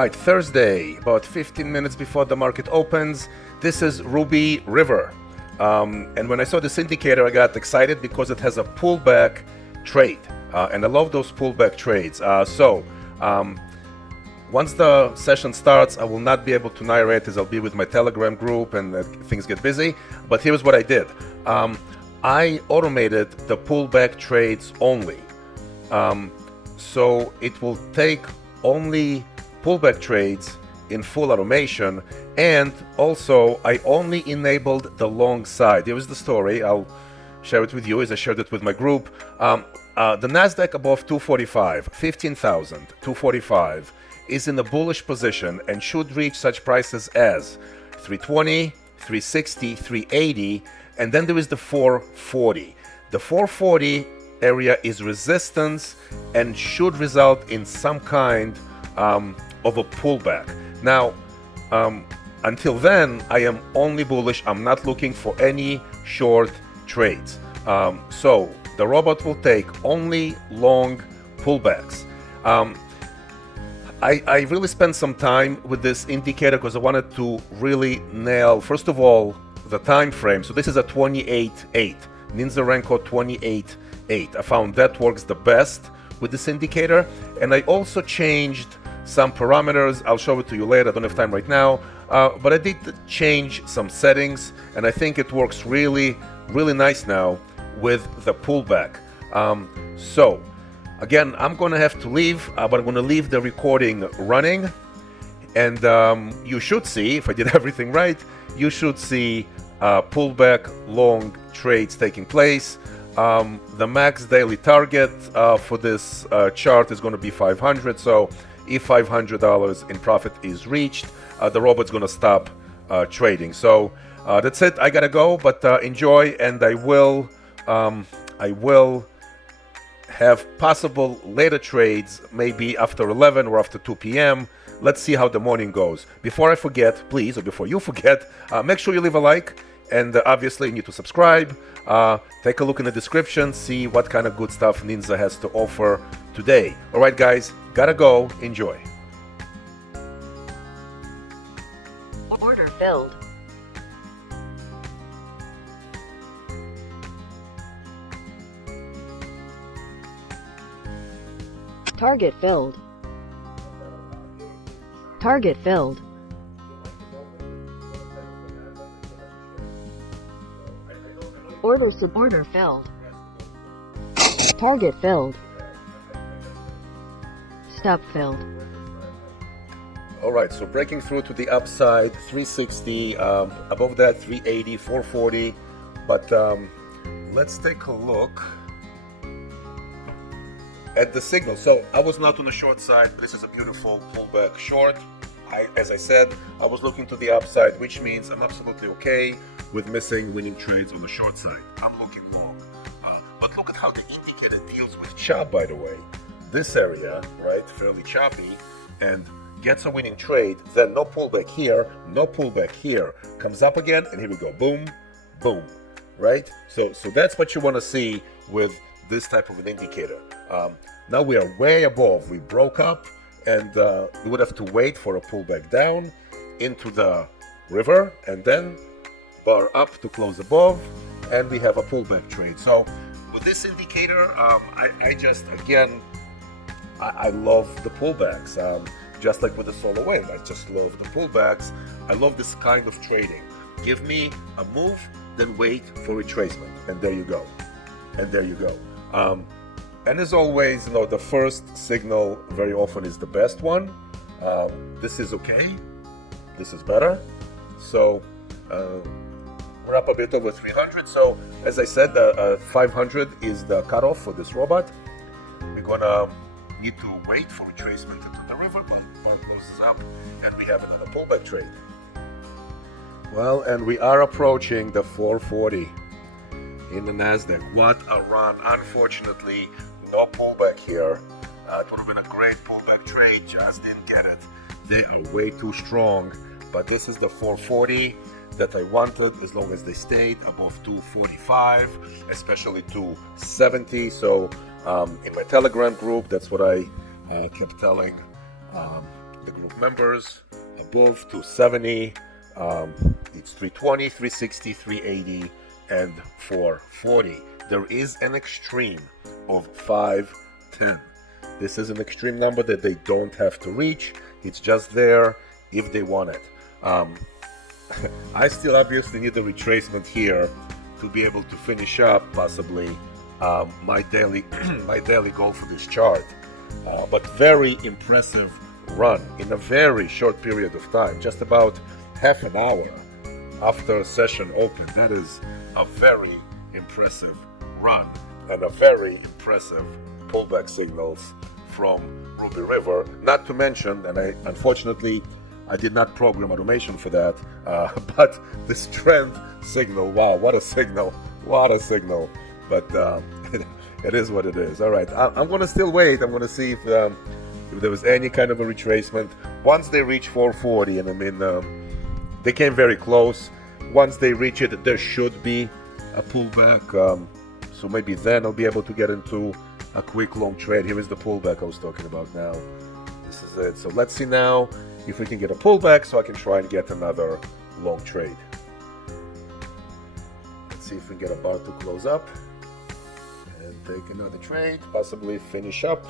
right, Thursday, about 15 minutes before the market opens. This is Ruby River. And when I saw this indicator, I got excited because it has a pullback trade. And I love those pullback trades. Once the session starts, I will not be able to narrate as I'll be with my Telegram group and things get busy. But here's what I did. I automated the pullback trades only. So it will take only pullback trades in full automation, and also I only enabled the long side. Here is the story. I'll share it with you as I shared it with my group. The NASDAQ above 245, 15,245 is in a bullish position and should reach such prices as 320, 360, 380, and then there is the 440. The 440 area is resistance and should result in some kind of a pullback. Now, until then, I am only bullish. I'm not looking for any short trades. So the robot will take only long pullbacks. I really spent some time with this indicator because I wanted to really nail, first of all, the time frame. So this is a 28.8, NINZA Renko 28.8. I found that works the best with this indicator, and I also changed some parameters. I'll show it to you later. I don't have time right now, but I did change some settings, and I think it works really, really nice now with the pullback. So again, I'm going to have to leave, but I'm going to leave the recording running, and you should see, if I did everything right, you should see pullback long trades taking place. The max daily target for this chart is going to be 500. So if $500 in profit is reached, the robot's going to stop trading. So that's it. I gotta go, but enjoy, and I will have possible later trades, maybe after 11 or after 2 p.m. Let's see how the morning goes. Before I forget, please, or before you forget, make sure you leave a like, and obviously you need to subscribe. Take a look in the description, see what kind of good stuff NINZA has to offer today. All right, guys, gotta go. Enjoy. Order filled. Target filled. Target filled. Order filled. Target filled. Stop filled. All right, so breaking through to the upside, 360, above that 380, 440. But let's take a look at the signal. So I was not on the short side. This is a beautiful pullback short. As I said, I was looking to the upside, which means I'm absolutely okay with missing winning trades on the short side. I'm looking long. But look at how the indicator deals with chop, by the way. This area, right, fairly choppy, and gets a winning trade, then no pullback here, no pullback here, comes up again, and here we go, boom, boom, right? So that's what you want to see with this type of an indicator. Now we are way above. We broke up, and we would have to wait for a pullback down into the river, and then bar up to close above, and we have a pullback trade. So with this indicator, I just, again, I love the pullbacks. Just like with the solar wave, I just love the pullbacks. I love this kind of trading. Give me a move, then wait for retracement, and there you go. And there you go. And as always, you know, the first signal very often is the best one. This is okay. This is better. So we're up a bit over 300. So as I said, 500 is the cutoff for this robot. We're gonna need to wait for retracement into the river, but bar closes up and we have another pullback trade. Well, and we are approaching the 440 in the NASDAQ. What a run. Unfortunately, no pullback here. It would have been a great pullback trade, just didn't get it. They are way too strong, but this is the 440 that I wanted, as long as they stayed above 245, especially 270. So in my Telegram group, that's what I kept telling the group members above 270. It's 320, 360, 380, and 440. There is an extreme of 510. This is an extreme number that they don't have to reach. It's just there if they want it. I still obviously need a retracement here to be able to finish up possibly my daily goal for this chart. But very impressive run in a very short period of time, just about half an hour after session open. That is a very impressive run and a very impressive pullback signals from Ruby River. Not to mention, and unfortunately I did not program automation for that, but this trend signal, wow, what a signal, what a signal. But it is what it is. All right, I'm going to still wait. I'm going to see if there was any kind of a retracement. Once they reach 440, and I mean, they came very close. Once they reach it, there should be a pullback. So maybe then I'll be able to get into a quick long trade. Here is the pullback I was talking about now. This is it. So let's see now if we can get a pullback so I can try and get another long trade. Let's see if we can get a bar to close up and take another trade, possibly finish up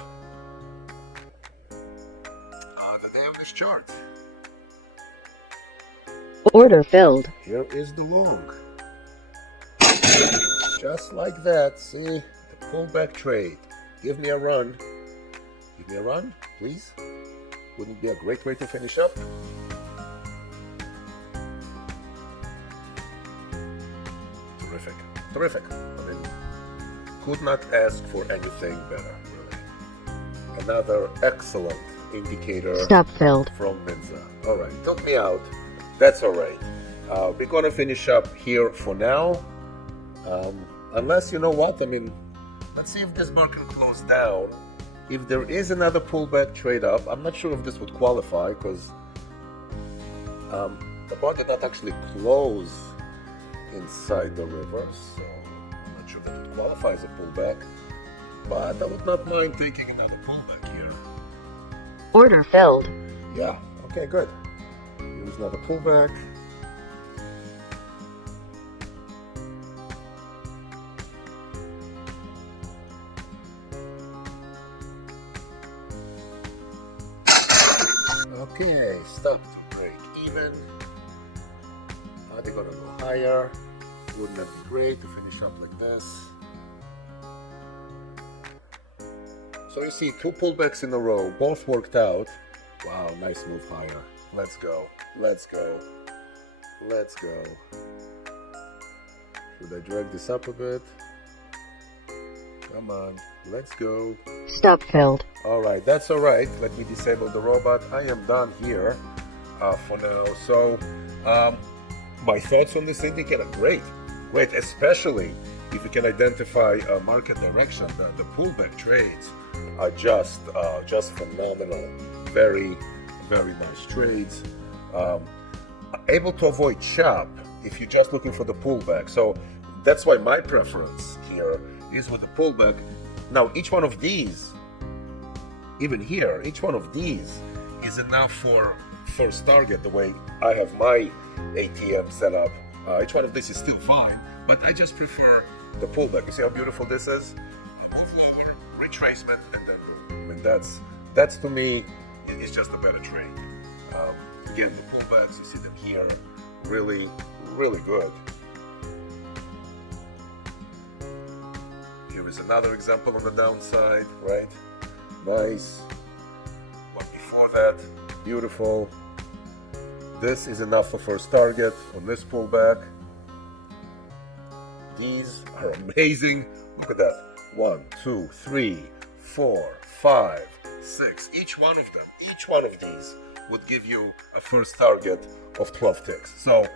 the day of this chart. Order filled. Here is the long. Just like that, see? The pullback trade. Give me a run. Give me a run, please. Wouldn't it be a great way to finish up? Terrific. Terrific. I mean, could not ask for anything better, really. Another excellent indicator Stop filled. from NINZA. All right, took me out. That's all right. We're going to finish up here for now. Unless, you know what, I mean, let's see if this bar can close down. If there is another pullback trade up, I'm not sure if this would qualify because the bar did not actually close inside the river, so I'm not sure if that would qualify as a pullback. But I would not mind taking another pullback here. Order filled. Yeah, okay, good. Here's another pullback. Okay, stop to break even. Are they gonna go higher? Wouldn't that be great to finish up like this? So you see two pullbacks in a row, both worked out. Wow, nice move higher. Let's go, let's go, let's go. Should I drag this up a bit? Come on, let's go. Stop filled. All right, that's all right. Let me disable the robot. I am done here for now. So my thoughts on this indicator, great, especially if you can identify a market direction. The pullback trades are just phenomenal. Very, very nice trades. Able to avoid chop if you're just looking for the pullback. So that's why my preference here is with the pullback. Now, each one of these, even here, each one of these is enough for first target the way I have my ATM set up. Each one of these is still fine, but I just prefer the pullback. You see how beautiful this is? Move lower, retracement, and then boom. And that's to me, it's just a better trade. Again, the pullbacks, you see them here, really, really good. Here is another example on the downside, right? Nice. One before that, beautiful. This is enough for first target on this pullback. These are amazing. Look at that. 1, 2, 3, 4, 5, 6. Each one of these would give you a first target of 12 ticks. So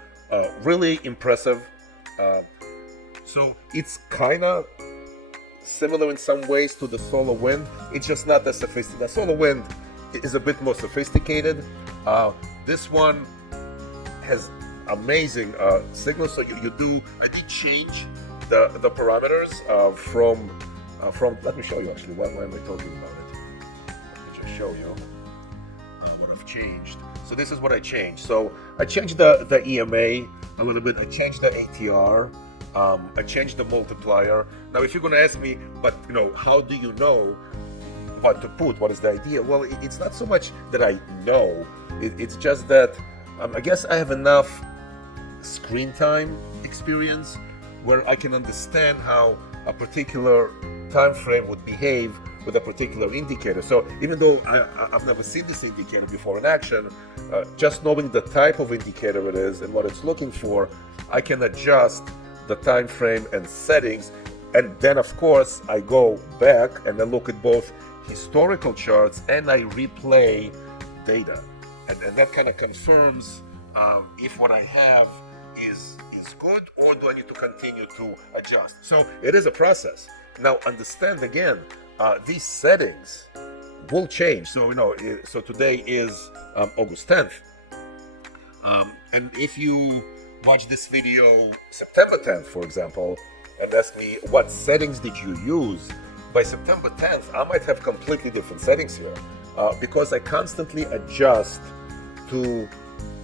really impressive. So it's kind of similar in some ways to the solar wind. It's just not that sophisticated. The solar wind is a bit more sophisticated. This one has amazing signals. So I did change the parameters from. Let me show you actually. Why am I talking about it? Let me just show you. what I've changed. So this is what I changed. So I changed the EMA a little bit. I changed the ATR. I changed the multiplier. Now, if you're going to ask me, but how do you know what to put? What is the idea? Well, it's not so much that I know. It's just that I guess I have enough screen time experience where I can understand how a particular time frame would behave with a particular indicator. So even though I've never seen this indicator before in action, just knowing the type of indicator it is and what it's looking for, I can adjust the time frame and settings. And then of course I go back and I look at both historical charts and I replay data, and that kind of confirms if what I have is good, or do I need to continue to adjust. So it is a process. Now understand again, these settings will change. So so today is August 10th, and if you watch this video September 10th, for example, and ask me what settings did you use, by September 10th I might have completely different settings here, because I constantly adjust to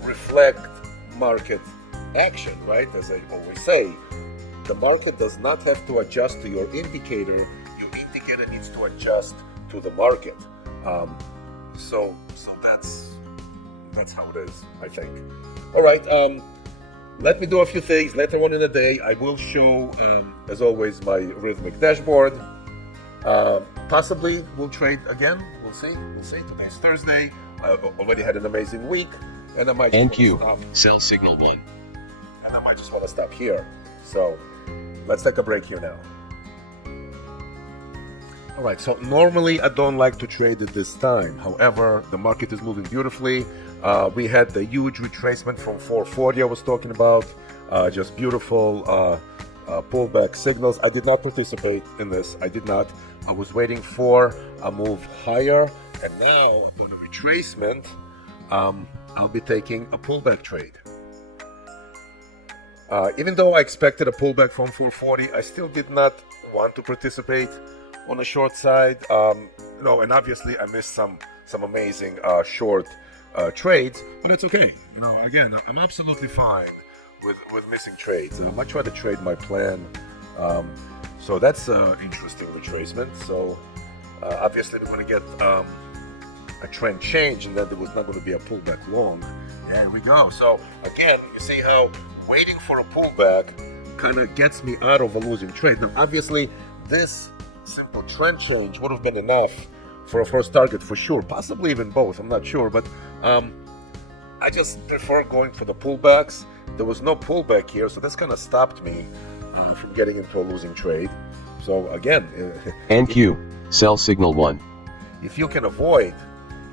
reflect market action, right? As I always say, the market does not have to adjust to your indicator. Your indicator needs to adjust to the market. So that's how it is, I think. All right. Let me do a few things later on in the day. I will show, as always, my rhythmic dashboard. Possibly we'll trade again. We'll see. Today's Thursday. I already had an amazing week, and I might just stop. Sell signal 1. And I might just want to stop here. So let's take a break here now. All right, so normally I don't like to trade at this time. However, the market is moving beautifully. We had the huge retracement from 440 I was talking about. Just beautiful pullback signals. I did not participate in this. I did not. I was waiting for a move higher. And now, with the retracement, I'll be taking a pullback trade. Even though I expected a pullback from 440, I still did not want to participate on the short side. And obviously I missed some amazing short trades, but it's okay. Again, I'm absolutely fine with missing trades. I might try to trade my plan. So that's interesting retracement. So obviously we're going to get a trend change, and then there was not going to be a pullback long. There we go. So again, you see how waiting for a pullback kind of gets me out of a losing trade. Now, obviously, this simple trend change would have been enough for a first target for sure, possibly even both, I'm not sure, but I just prefer going for the pullbacks. There was no pullback here, so this kind of stopped me from getting into a losing trade. So again, sell signal 1. If you can avoid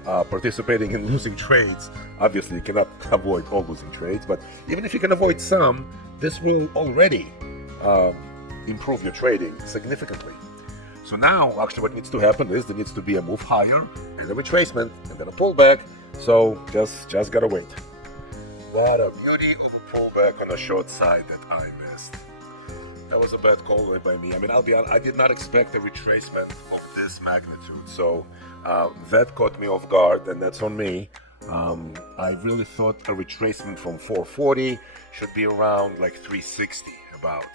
participating in losing trades, obviously you cannot avoid all losing trades, but even if you can avoid some, this will already improve your trading significantly. So now actually what needs to happen is there needs to be a move higher, and a retracement, and then a pullback. So just gotta wait. What a beauty of a pullback on the short side that I missed. That was a bad call by me. I mean, I'll be honest, I did not expect a retracement of this magnitude. So that caught me off guard, and that's on me. I really thought a retracement from 440 should be around like 360 about.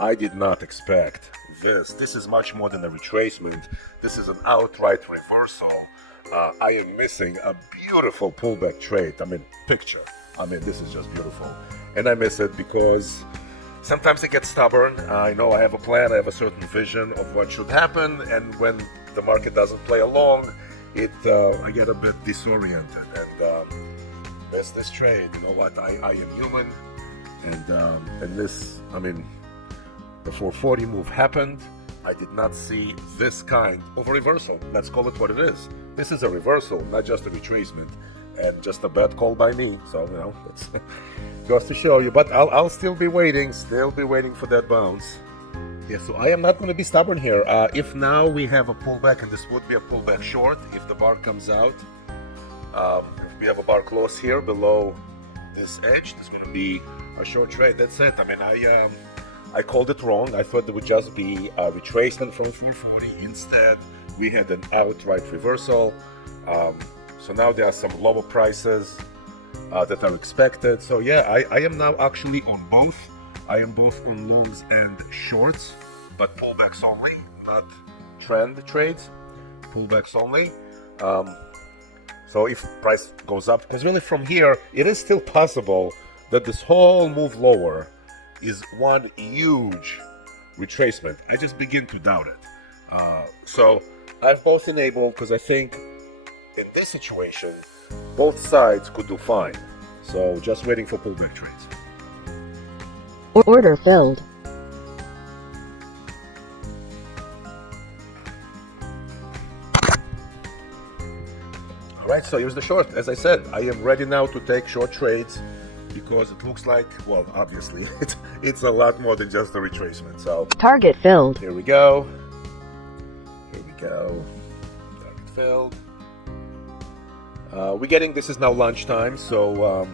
I did not expect this. This is much more than a retracement. This is an outright reversal. I am missing a beautiful pullback trade. I mean, picture. I mean, this is just beautiful. And I miss it because sometimes I get stubborn. I know I have a plan. I have a certain vision of what should happen. And when the market doesn't play along, I get a bit disoriented and miss this trade. You know what? I am human. And this, I mean, the 440 move happened. I did not see this kind of a reversal. Let's call it what it is. This is a reversal, not just a retracement, and just a bad call by me. So, it goes to show you. But I'll still be waiting for that bounce. Yeah, so I am not going to be stubborn here. If now we have a pullback, and this would be a pullback short, if the bar comes out, if we have a bar close here below this edge, there's going to be a short trade. That's it. I mean, I called it wrong. I thought there would just be a retracement from 440. Instead, we had an outright reversal. So now there are some lower prices that are expected. So yeah, I am now actually on both. I am both on longs and shorts, but pullbacks only, not trend trades, pullbacks only. So if price goes up, because really from here, it is still possible that this whole move lower is one huge retracement. I just begin to doubt it. So I've both enabled because I think in this situation, both sides could do fine. So just waiting for pullback trades. Order filled. Alright, so here's the short. As I said, I am ready now to take short trades because it looks like, well, obviously, it's a lot more than just a retracement. So Target filled. here we go. Here we go. Target filled. We're getting, this is now lunchtime, so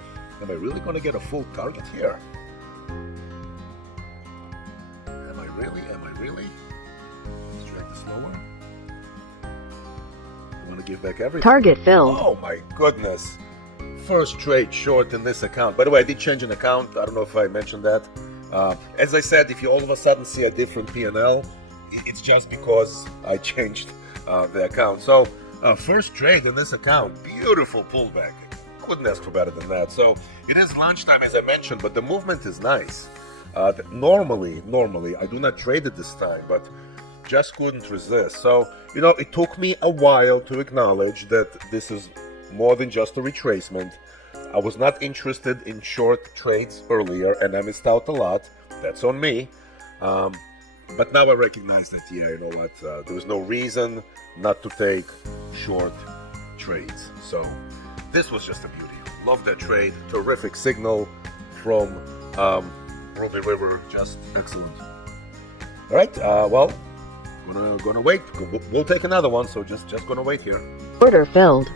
am I really going to get a full target here? Am I really? Let's drag this lower. I want to give back everything. Target filled. Oh my goodness. First trade short in this account. By the way, I did change an account. I don't know if I mentioned that. As I said, if you all of a sudden see a different P&L, it's just because I changed the account. So first trade in this account, beautiful pullback. Couldn't ask for better than that. So it is lunchtime, as I mentioned, but the movement is nice. Normally, I do not trade it this time, but just couldn't resist. So, you know, it took me a while to acknowledge that this is more than just a retracement. I was not interested in short trades earlier, and I missed out a lot. That's on me. But now I recognize that, yeah, you know what, there was no reason not to take short trades. So this was just a beauty. Love that trade. Terrific signal from Ruby River. Just excellent. All right, well, gonna wait. We'll take another one, so just gonna wait here. Order filled.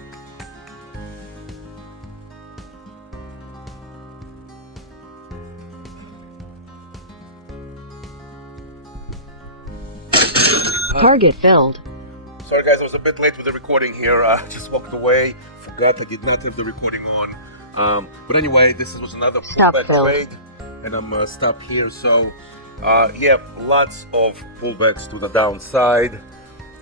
Target filled. Sorry guys, I was a bit late with the recording here. I just walked away, forgot I did not have the recording on. But anyway, this was another pullback trade, and I'm stopped here. So yeah, lots of pullbacks to the downside.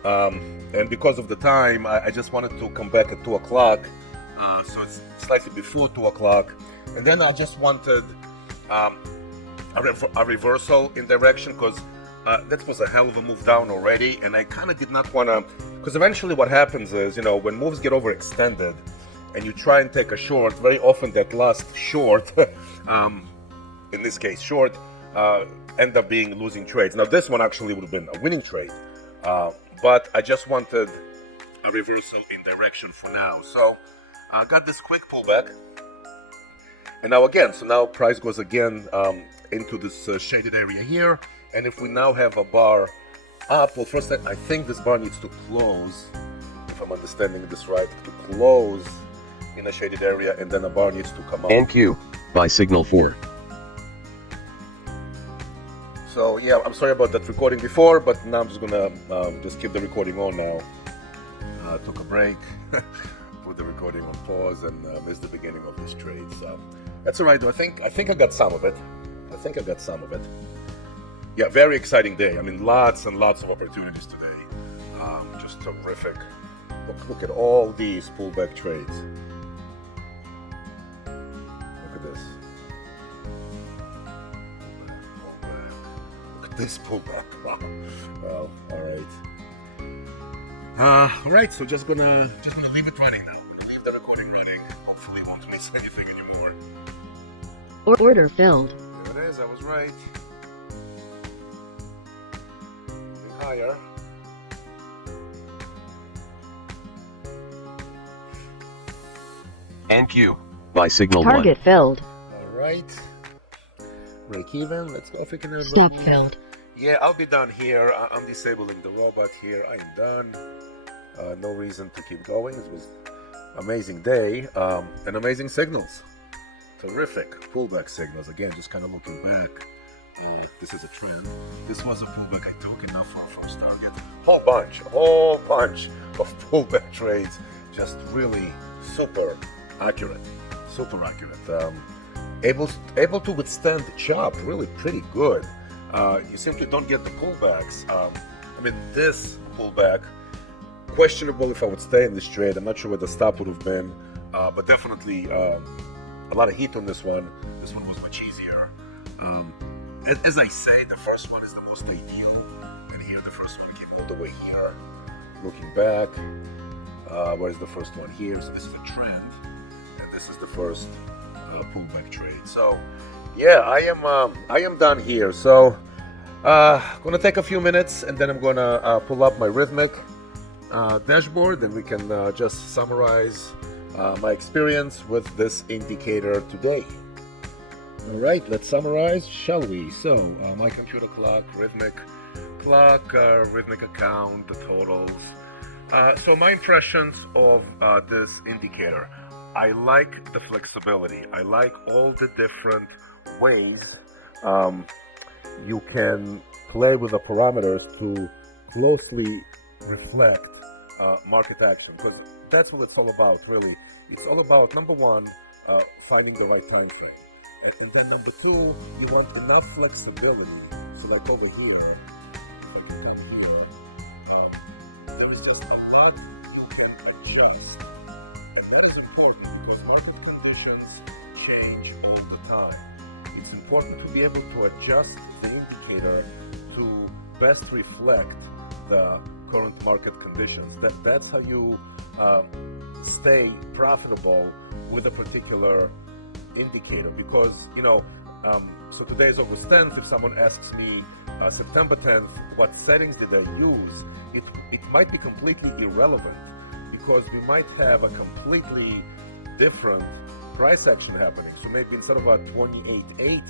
And because of the time, I just wanted to come back at 2 o'clock. So it's slightly before 2 o'clock. And then I just wanted a reversal in direction, because that was a hell of a move down already, and I kind of did not want to, because eventually what happens is, you know, when moves get overextended and you try and take a short, very often that last short, in this case short, end up being losing trades. Now this one actually would have been a winning trade, but I just wanted a reversal in direction for now. So I got this quick pullback, and now again, so now price goes again into this shaded area here. And if we now have a bar up, well, first I think this bar needs to close, if I'm understanding this right, to close in a shaded area, and then a bar needs to come up. NQ by signal 4. So yeah, I'm sorry about that recording before, but now I'm just gonna just keep the recording on now. Took a break, put the recording on pause, and missed the beginning of this trade. So that's all right. I think I got some of it. Yeah, very exciting day. I mean, lots and lots of opportunities today. Just terrific. Look at all these pullback trades. Look at this. Look at this pullback. Wow. Well, all right. So just gonna leave it running now. Leave the recording running. Hopefully, won't miss anything anymore. Order filled. There it is. I was right. Higher. NQ by signal 1. Target filled. All right. Break even. Let's go if we can. Stop filled. Yeah, I'll be done here. I'm disabling the robot here. I am done. No reason to keep going. It was an amazing day and amazing signals. Terrific pullback signals. Again, just kind of looking back. This is a trend. This was a pullback I took enough for our first target. Whole bunch of pullback trades just really super accurate. Able to withstand the chop really pretty good. You simply don't get the pullbacks. I mean, this pullback, questionable if I would stay in this trade. I'm not sure where the stop would have been, but definitely a lot of heat on this one. This one was much easier. As I say, the first one is the most ideal, and here the first one came all the way here. Looking back, where's the first one here? So this is a trend, and this is the first pullback trade. So yeah, I am done here. So gonna take a few minutes, and then I'm gonna pull up my Rhythmic dashboard, and we can just summarize my experience with this indicator today. All right, let's summarize, shall we? So my computer clock, Rhythmic clock, Rhythmic account, the totals. So my impressions of this indicator. I like the flexibility. I like all the different ways you can play with the parameters to closely reflect market action, because that's what it's all about, really. It's all about, number one, finding the right time frame. And then number two, you want enough flexibility. So like over here, there is just a lot you can adjust. And that is important because market conditions change all the time. It's important to be able to adjust the indicator to best reflect the current market conditions. That's how you stay profitable with a particular indicator, because so today is August 10th. If someone asks me September 10th what settings did I use, it might be completely irrelevant, because we might have a completely different price action happening. So maybe instead of a 28.8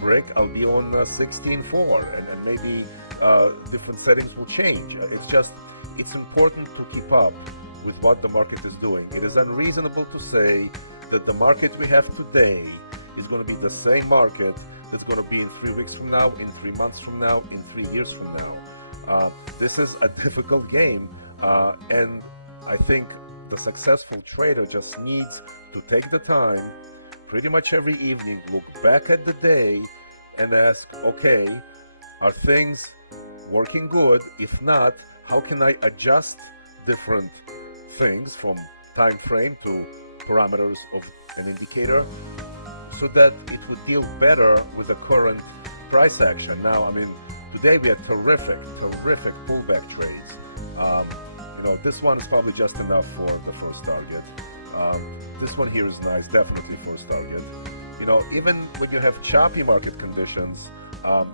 brick, I'll be on 16.4, and then maybe different settings will change. It's important to keep up with what the market is doing. It is unreasonable to say that the market we have today is going to be the same market that's going to be in 3 weeks from now, in 3 months from now, in 3 years from now. This is a difficult game, and I think the successful trader just needs to take the time, pretty much every evening, look back at the day and ask, okay, are things working good? If not, how can I adjust different things from time frame to parameters of an indicator so that it would deal better with the current price action? Now, I mean, today we had terrific pullback trades. This one is probably just enough for the first target. This one here is nice, definitely first target. Even when you have choppy market conditions,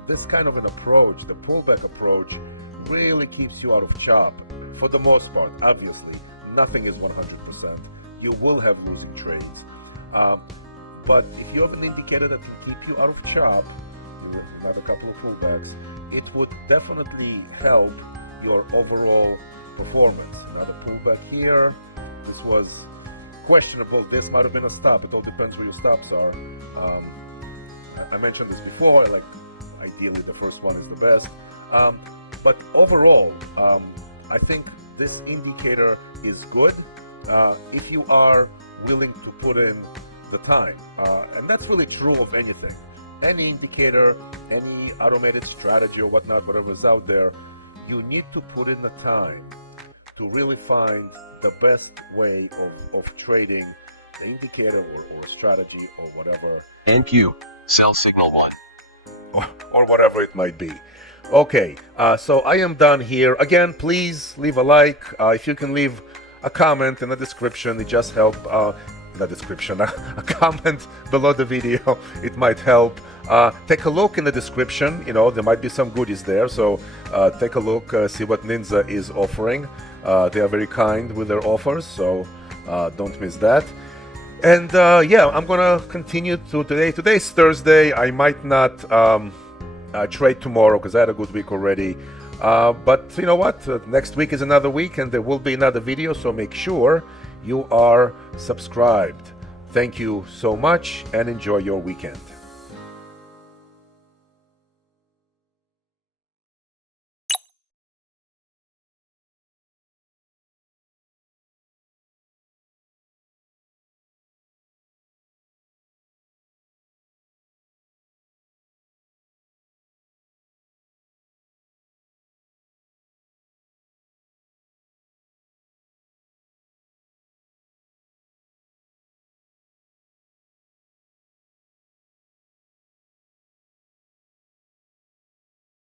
this kind of an approach, the pullback approach, really keeps you out of chop for the most part. Obviously, nothing is 100%. You will have losing trades. But if you have an indicator that can keep you out of chop, with another couple of pullbacks, it would definitely help your overall performance. Another pullback here. This was questionable. This might have been a stop. It all depends where your stops are. I mentioned this before. Ideally, the first one is the best. But overall, I think this indicator is good if you are willing to put in the time. And that's really true of anything. Any indicator, any automated strategy or whatnot, whatever's out there, you need to put in the time to really find the best way of trading the indicator or strategy or whatever. NQ, sell signal 1. Or whatever it might be. Okay, so I am done here. Again, please leave a like. If you can leave a comment in the description, it just helps. In the description, a comment below the video, it might help. Take a look in the description. There might be some goodies there. So take a look, see what NINZA is offering. They are very kind with their offers, so don't miss that. And yeah, I'm gonna continue to today. Today's Thursday. I might not trade tomorrow because I had a good week already. But you know what? Next week is another week, and there will be another video. So make sure you are subscribed. Thank you so much, and enjoy your weekend.